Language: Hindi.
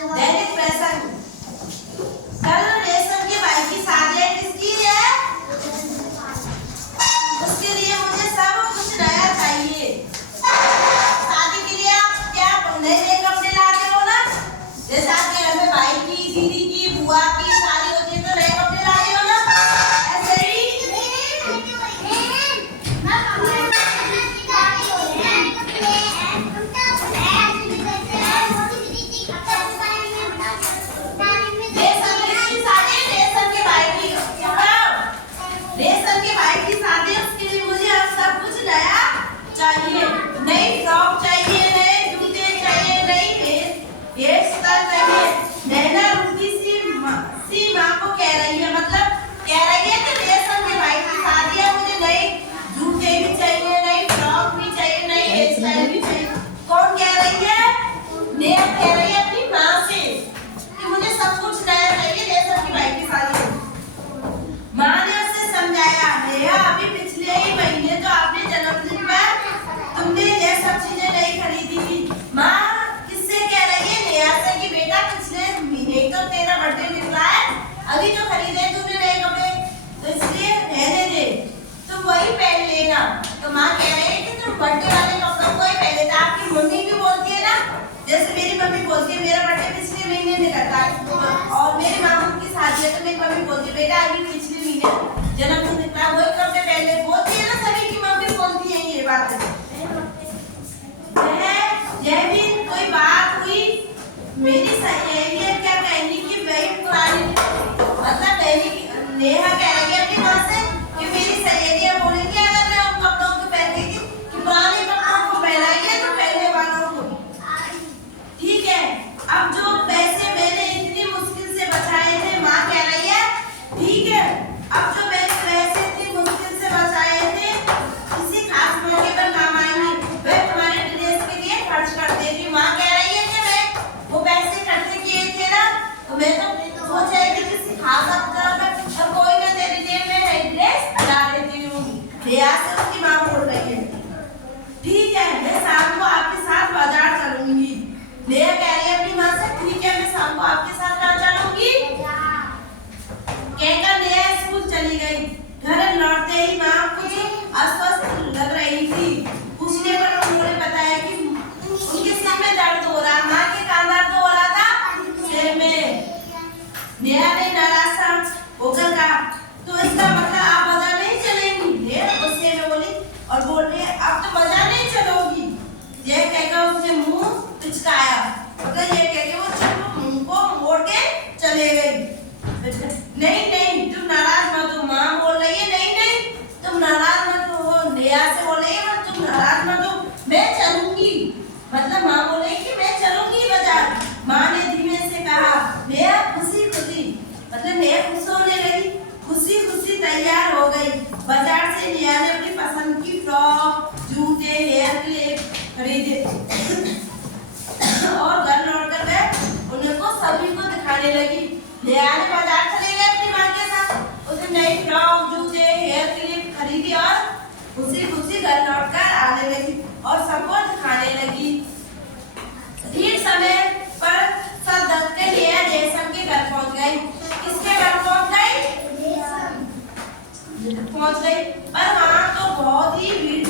दैनिक प्रसंग। कल रेशम के भाई की शादी है, किसकी है? उसके लिए मुझे सब कुछ नया चाहिए। शादी के लिए आप क्या नए नए कपड़े लाते हो ना? जैसे आपके घर में भाई की, दीदी की, बुआ की शादी होती है तो नए कपड़े लाते हो ना? ऐसे ही चाहिए, नई फ्रॉक चाहिए, नए जूते चाहिए, नई हेयर स्टाइल चाहिए। नैना रूठी सी माँ को कह रही है, मतलब कह रही है कि रेशम के भाई की शादी है, मुझे नए जूते भी चाहिए, नई फ्रॉक भी चाहिए, नई हेयर स्टाइल भी चाहिए। कौन कह रही है? नेहा कह रही है अपनी माँ से कि मुझे सब कुछ नया चाहिए, रेशम के भाई की शादी है। माँ ने उसे समझाया, नेहा अभी पिछले ही महीने तो आपने जन्मदिन पर तुमने ये सब चीजें नहीं खरीदी थी। माँ किससे कह रही है? नेहा से कि बेटा पिछले महीने तो तेरा बर्थडे निकला है, अभी तो खरीदे तूने नए कपड़े, तो इसलिए रहने दे, तुम वही पहन लेना। तो माँ कह रही है कि तुम बर्थडे वाले कपड़ों को ही पहन लेना। आपकी मम्मी भी बोलती है ना, जैसे मेरी मम्मी बोलती है मेरा बर्थडे पिछले महीने निकलता है और मेरी मामू की शादी है तो मेरी मम्मी बोलती है बेटा अभी पिछले महीने जन्मदिन निकला, वही कपड़े पहन ले। बोलती है ना, सभी की मम्मी बोलती है ये बात। यह भी कोई बात हुई? मेरी सहेली क्या कहेंगी कि वही पुरानी, मतलब नेहा कह रही है अपनी माँ से कि मेरी सहेलियां बोलेंगी अगर मैं उन कपड़ों को पहन गई थी कि पुराने कपड़ों को पहनाइए तो पहनने वालों को। ठीक है, अब जो पैसे मैंने इतनी मुश्किल से बचाए थे, माँ कह रही है ठीक है, अब जो मैंने पैसे इतनी मुश्किल से बचाए थे किसी खास मौके पर काम आएंगे, वह तुम्हारे ड्रेस के लिए खर्च कर देती। माँ कह रही है कि मैं वो पैसे खर्च किए थे ना, तो मैं तो सोचा है कि किसी खास अवसर पर और कोई ना तेरे लिए मैं नई ड्रेस ला देती हूँ। नेहा से उसकी माँ बोल रही है ठीक है, मैं शाम को आपके साथ बाजार चलूंगी। नेहा कह रही है अपनी माँ से ठीक है, मैं शाम को आपके साथ कहाँ चलूंगी? कहकर नेहा स्कूल चली गई। घर लौटते ही माँ कुछ अस्वस्थ लग रही थी। पूछने पर उन्होंने बताया कि उनके सिर में दर्द हो रहा। माँ के कहाँ दर्द हो रहा था? सिर में। नेहा ने नाराज होकर कहा तो इसका मतलब आप बाजार नहीं चलेंगी? नेहा गुस्से में बोली और बोल रही है अब तो बाजार नहीं चलोगी। यह कहकर उसने मुंह पिचकाया, मतलब ये कह के वो मुंह को मोड़ के चले गई। नहीं नहीं तुम नाराज मत हो, माँ बोल रही है नहीं नहीं तुम नाराज मत हो। नेहा से बोल रही है तुम नाराज मत हो, मैं चलूंगी, मतलब माँ बोल रही कि मैं चलूंगी बाजार। माँ ने धीमे से कहा। नेहा खुशी खुशी, मतलब नेहा खुश होने लगी, खुशी खुशी तैयार हो गई। बाजार से नेहा ने अपनी पसंद की फ्रॉक, जूते, हेयर क्लिप खरीदे और घर लौटकर वह उनको सभी को दिखाने लगी। नेहा ने बाजार चले गए अपनी माँ के साथ, उसने नई फ्रॉक, जूते, हेयर क्लिप खरीदी और खुशी खुशी घर लौटकर आने लगी और सबको दिखाने लगी। ठीक समय पर सब दत्त के लिए रेशम के घर पहुंच गई। किसके घर पहुंच गई? पहुंच गई, पर वहाँ तो बहुत ही भीड़